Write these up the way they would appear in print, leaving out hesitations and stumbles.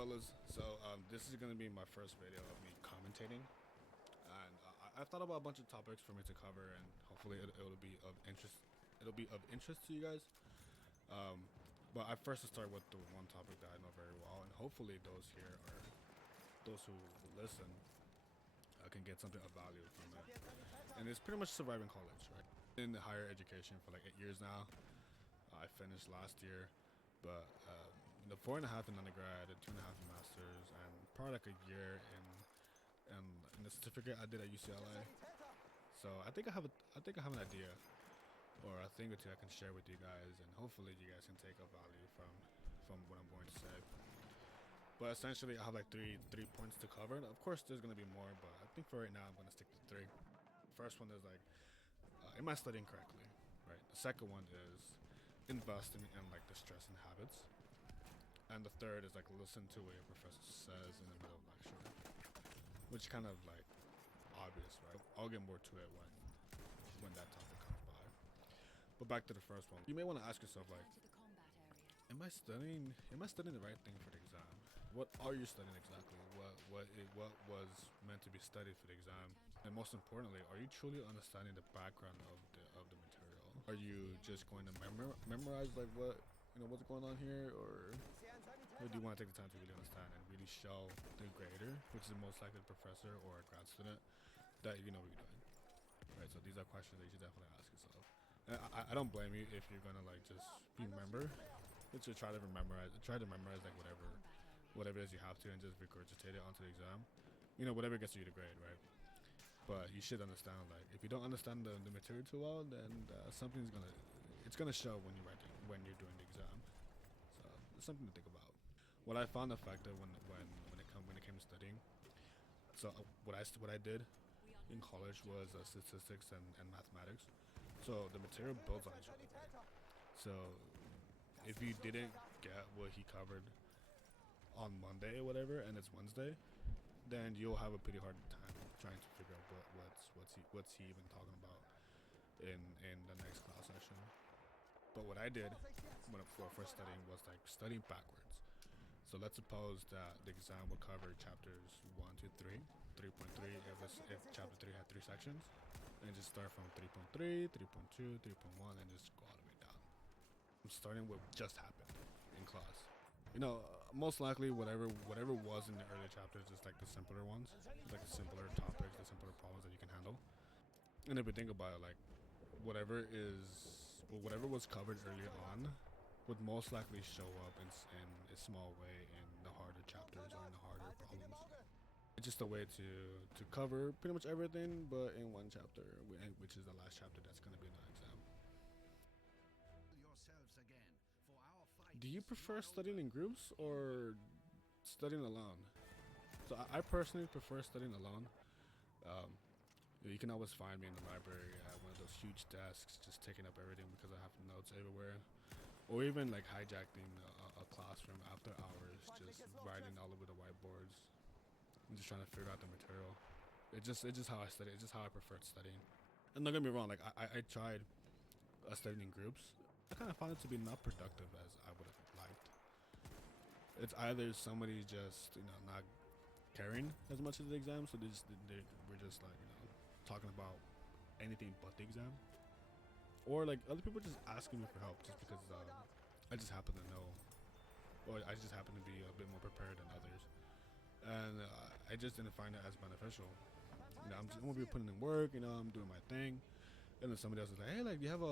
fellas? So this is gonna be my first video of me commentating, and I've thought about a bunch of topics for me to cover, and hopefully it'll be of interest. It'll be of interest to you guys. But I first to start with the one topic that I know very well, and hopefully those who listen can get something of value from it. And it's pretty much surviving college, right? In higher education for like 8 years now. I finished last year, but 4.5 in undergrad and 2.5 in masters, and probably like a year in the certificate I did at UCLA. So I think I have an idea, or a thing or two I can share with you guys, and hopefully you guys can take a value from what I'm going to say. But essentially, I have like three points to cover. And of course, there's gonna be more, but I think for right now, I'm gonna stick to 3. First one is like, am I studying correctly? Right. The second one is investing in like the stress and habits. And the third is like listen to what your professor says in the middle of lecture, which is kind of like obvious, right? I'll get more to it when that topic comes by. But back to the first one, you may want to ask yourself like, am I studying the right thing for the exam? What are you studying exactly? What was meant to be studied for the exam? And most importantly, are you truly understanding the background of the material? Are you just going to memorize like what's going on here, or do you want to take the time to really understand and really show the grader, which is most likely the professor or a grad student, that you know what you're doing? Right. So these are questions that you should definitely ask yourself. And I don't blame you if you're gonna like just remember. Just try to memorize like whatever it is you have to, and just regurgitate it onto the exam. Whatever gets you the grade, right? But you should understand, like, if you don't understand the material too well, then something's gonna show when you're doing the exam. So it's something to think about. What I found effective when it came to studying. So what I did in college was statistics and mathematics. So the material builds on each other. So if you didn't get what he covered on Monday or whatever, and it's Wednesday, then you'll have a pretty hard time trying to figure out what's he even talking about in the next class session. But what I did when first studying was like studying backwards. So let's suppose that the exam would cover chapters 1 to 3, 3.3 if chapter 3 had 3 sections, and just start from 3.3, 3.2, 3.1, and just go all the way down. I'm starting with what just happened in class. Most likely whatever was in the earlier chapters is like the simpler ones, like the simpler topics, the simpler problems that you can handle. And if we think about it, like whatever was covered earlier on would most likely show up in a small way in the harder chapters or in the harder problems. It's just a way to cover pretty much everything, but in one chapter, which is the last chapter that's going to be in the exam. Do you prefer studying in groups or studying alone? So I personally prefer studying alone. You can always find me in the library at one of those huge desks, just taking up everything because I have notes everywhere, or even like hijacking a classroom after hours, just writing all over the whiteboards and just trying to figure out the material. It's just how I study. It's just how I prefer studying. And don't get me wrong, like I tried studying in groups. I kind of found it to be not productive as I would have liked. It's either somebody just not caring as much as the exam, so we're just like talking about anything but the exam, or like other people just asking me for help just because I just happen to know, or I just happen to be a bit more prepared than others, and I just didn't find it as beneficial. I'm gonna be putting in work, I'm doing my thing. And then somebody else is like, hey, like, do you have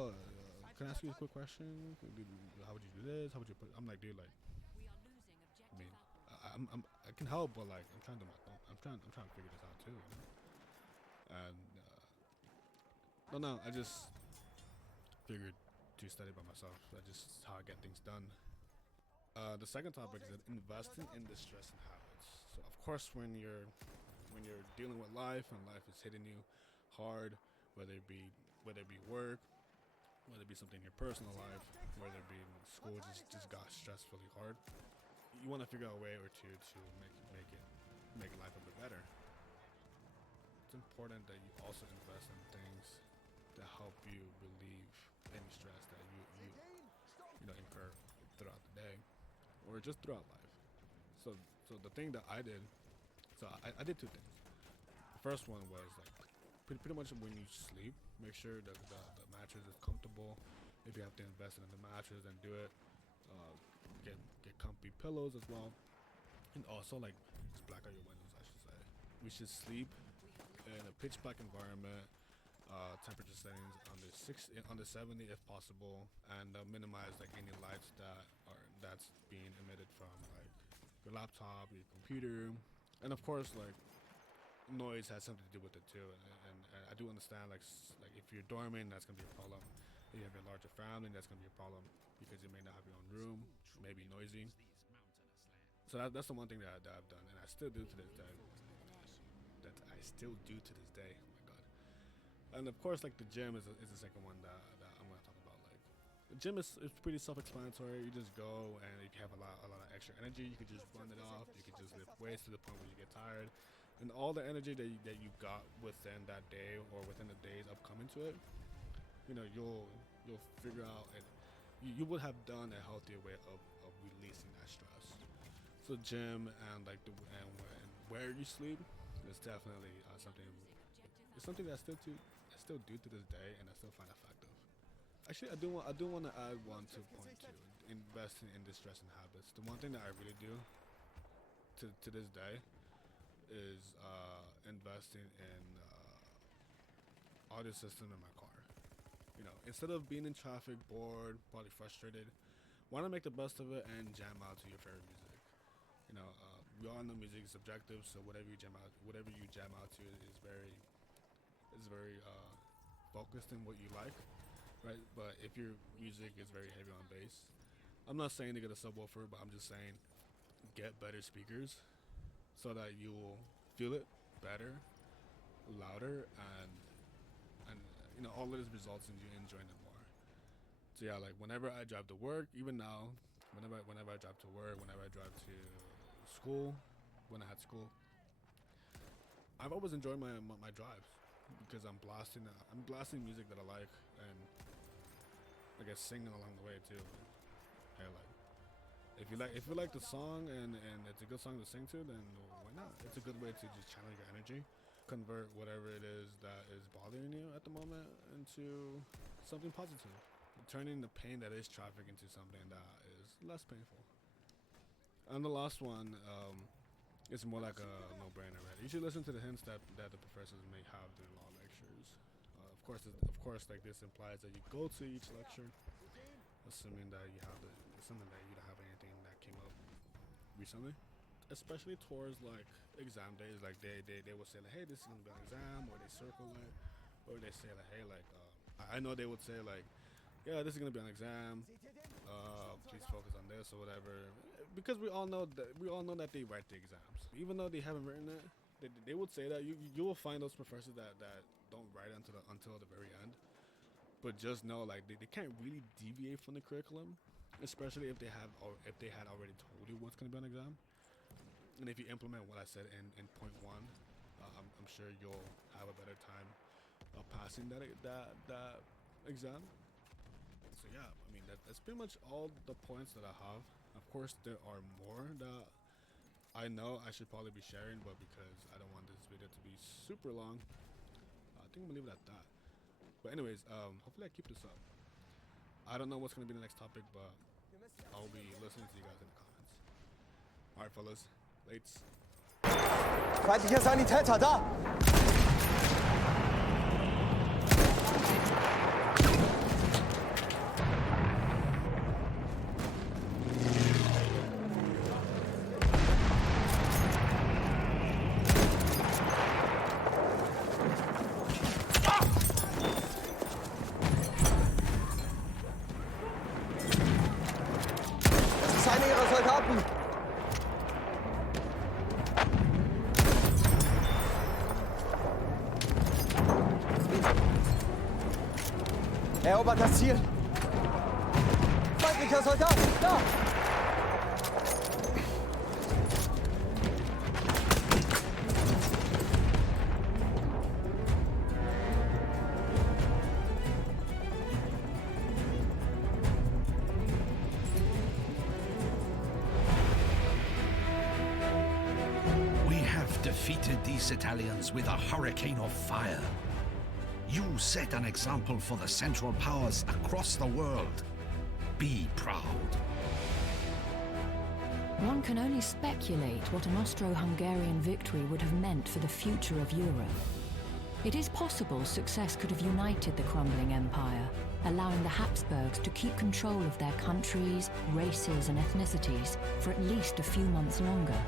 can I ask you a quick question? How would you do this? How would you put? I'm like, dude, like, I mean, I can help, but like, I'm trying to do my thing. I'm trying to figure this out too. And no, I just figured to study by myself. That's just how I get things done. The second topic is investing in the stress and habits. So of course, when you're dealing with life and life is hitting you hard, whether it be work, whether it be something in your personal life, whether it be in school just got stressfully hard, you want to figure out a way or two to make life a bit better. It's important that you also invest in things to help you relieve any stress that you incur throughout the day or just throughout life. So So the thing that I did, I did two things. The first one was like pretty much when you sleep, make sure that the mattress is comfortable. If you have to invest in the mattress, then do it. Uh, get comfy pillows as well, and also like just black out your windows. I should say. We should sleep in a pitch black environment. Temperature settings under 70 if possible, and minimize like any lights that's being emitted from like your laptop, your computer, and of course like noise has something to do with it too. And I do understand like if you're dorming, that's gonna be a problem. If you have a larger family, that's gonna be a problem because you may not have your own room, maybe noisy. So that's the one thing that I've done, and I still do to this day. That I still do to this day. Oh my god. And of course, like the gym is the second one that I'm gonna talk about. Like the gym is pretty self-explanatory. You just go, and if you have a lot of extra energy, you can just run it off. You can just lift weights to the point where you get tired, and all the energy that you got within that day or within the days upcoming to it, you know, you'll figure out, and you would have done a healthier way of releasing that stress. So gym and like and where you sleep is definitely something. It's something that I still do to this day, and I still find effective. Actually, I do want to add one to point two. Investing in distressing habits. The one thing that I really do to this day is investing in audio system in my car. You know, instead of being in traffic, bored, probably frustrated, why not make the best of it and jam out to your favorite music? You know, we all know music is subjective, so whatever you jam out to is very focused in what you like, right? But if your music is very heavy on bass, I'm not saying to get a subwoofer, but I'm just saying get better speakers so that you will feel it better, louder, and you know, all of this results in you enjoying it more. So yeah, like whenever I drive to work, even now, whenever I drive to work, whenever I drive to school, when I had school, I've always enjoyed my drives because I'm blasting music that I like, and I guess singing along the way too. Hey, like if you like the song and it's a good song to sing to, then why not? It's a good way to just channel your energy, convert whatever it is that is bothering you at the moment into something positive, turning the pain that is traffic into something that is less painful. And the last one, it's more like a no-brainer, right? You should listen to the hints that the professors may have during law lectures. Of course, like this implies that you go to each lecture, assuming that you don't have anything that came up recently, especially towards like exam days. Like they will say like, hey, this is gonna be an exam, or they circle it, or they say like, hey, like I know they would say like, yeah, this is gonna be an exam. Please focus on this or whatever, because we all know that they write the exams, even though they haven't written it. They would say that you will find those professors that don't write until the very end. But just know like they can't really deviate from the curriculum, especially if they had already told you what's gonna be an exam. And if you implement what I said in point one, I'm sure you'll have a better time passing that exam. So yeah, I mean that's pretty much all the points that I have. Of course, there are more that I know I should probably be sharing, but because I don't want this video to be super long, I think I'm gonna leave it at that. But anyways, hopefully I keep this up. I don't know what's gonna be the next topic, but I'll be listening to you guys in the comments. Alright, fellas, lates. Feindlicher Sanitäter da! Das ist einer ihrer Soldaten! Erobert das Ziel! Feindlicher Soldat! Da! defeated these Italians with a hurricane of fire. You set an example for the Central Powers across the world. Be proud. One can only speculate what an Austro-Hungarian victory would have meant for the future of Europe. It is possible success could have united the crumbling empire, allowing the Habsburgs to keep control of their countries, races and ethnicities for at least a few months longer.